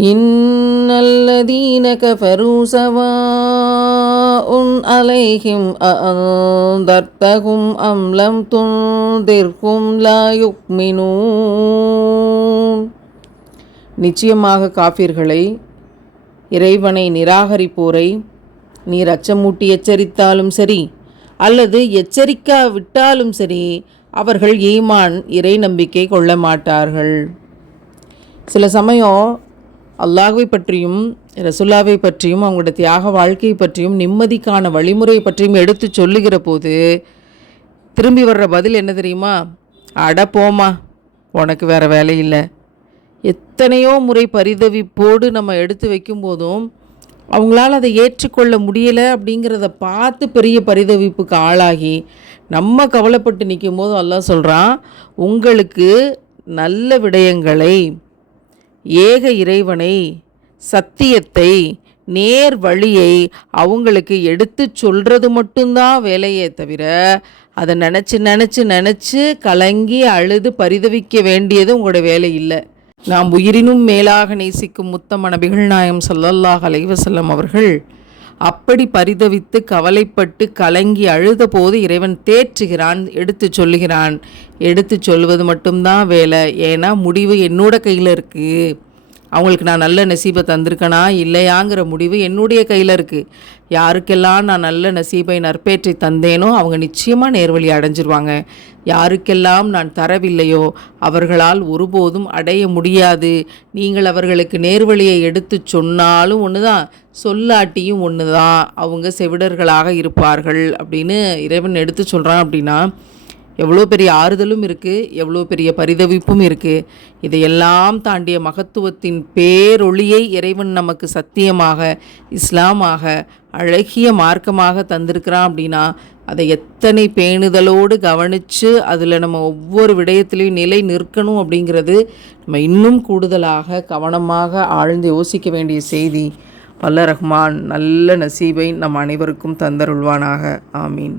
இன்னல்லதீன கஃபரு ஸவாஉன் அலைஹிம் அஅன்தர்தஹும் அம் லம் துன்திர்ஹும் லா யுக்மினூன். நிச்சயமாக காஃபிர்களை, இறைவனை நிராகரிப்போரை நீர் அச்சமூட்டி எச்சரித்தாலும் சரி அல்லது எச்சரிக்காவிட்டாலும் சரி, அவர்கள் ஈமான் இறை நம்பிக்கை கொள்ள மாட்டார்கள். சில சமயம் அல்லாஹ்வை பற்றியும் ரசூலுல்லாவை பற்றியும் அவங்களோட தியாக வாழ்க்கையை பற்றியும் நிம்மதிக்கான வழிமுறை பற்றியும் எடுத்து சொல்லுகிற போது திரும்பி வர்ற பதில் என்ன தெரியுமா? அட போமா, உனக்கு வேறு வேலை இல்லை. எத்தனையோ முறை பரிதவிப்போடு நம்ம எடுத்து வைக்கும்போதும் அவங்களால அதை ஏற்றுக்கொள்ள முடியலை அப்படிங்கிறத பார்த்து பெரிய பரிதவிப்புக்கு ஆளாகி நம்ம கவலைப்பட்டு நிற்கும் போது அல்லாஹ் சொல்கிறான், உங்களுக்கு நல்ல விடயங்களை, ஏக இறைவனை, சத்தியத்தை, நேர் வழியை அவங்களுக்கு எடுத்து சொல்கிறது மட்டும்தான் வேலையே தவிர அதை நினச்சி கலங்கி அழுது பரிதவிக்க வேண்டியது உங்களோட வேலை இல்லை. நாம் உயிரினும் மேலாக நேசிக்கும் முத்தம நபிகள் நாயகம் ஸல்லல்லாஹு அலைஹி வஸல்லம் அவர்கள் அப்படி பரிதவித்து கவலைப்பட்டு கலங்கி அழுத போது இறைவன் தேற்றுகிறான், எடுத்து சொல்லுகிறான். எடுத்து சொல்வது மட்டும்தான் வேலை. ஏன்னா முடிவு என்னோட கையில் இருக்குது. அவங்களுக்கு நான் நல்ல நசீபை தந்திருக்கனா இல்லையாங்கிற முடிவு என்னுடைய கையில் இருக்குது. யாருக்கெல்லாம் நான் நல்ல நசீபை நற்பேற்றை தந்தேனோ அவங்க நிச்சயமாக நேர்வழி அடைஞ்சிருவாங்க. யாருக்கெல்லாம் நான் தரவில்லையோ அவர்களால் ஒருபோதும் அடைய முடியாது. நீங்கள் அவர்களுக்கு நேர்வழியை எடுத்து சொன்னாலும் ஒன்று தான், சொல்லாட்டியும் ஒன்று தான், அவங்க செவிடர்களாக இருப்பார்கள் அப்படின்னு இறைவன் எடுத்து சொல்கிறான். அப்படின்னா எவ்வளோ பெரிய ஆறுதலும் இருக்குது, எவ்வளோ பெரிய பரிதவிப்பும் இருக்குது. இதையெல்லாம் தாண்டிய மகத்துவத்தின் பேரொளியை இறைவன் நமக்கு சத்தியமாக, இஸ்லாமாக, அழகிய மார்க்கமாக தந்திருக்கிறான். அப்படின்னா அதை எத்தனை பேணுதலோடு கவனித்து அதில் நம்ம ஒவ்வொரு விடயத்திலையும் நிலை நிற்கணும் அப்படிங்கிறது நம்ம இன்னும் கூடுதலாக கவனமாக ஆழ்ந்து யோசிக்க வேண்டிய செய்தி. வல்ல ரஹ்மான் நல்ல நசீபை நம் அனைவருக்கும் தந்தருள்வானாக. ஆமீன்.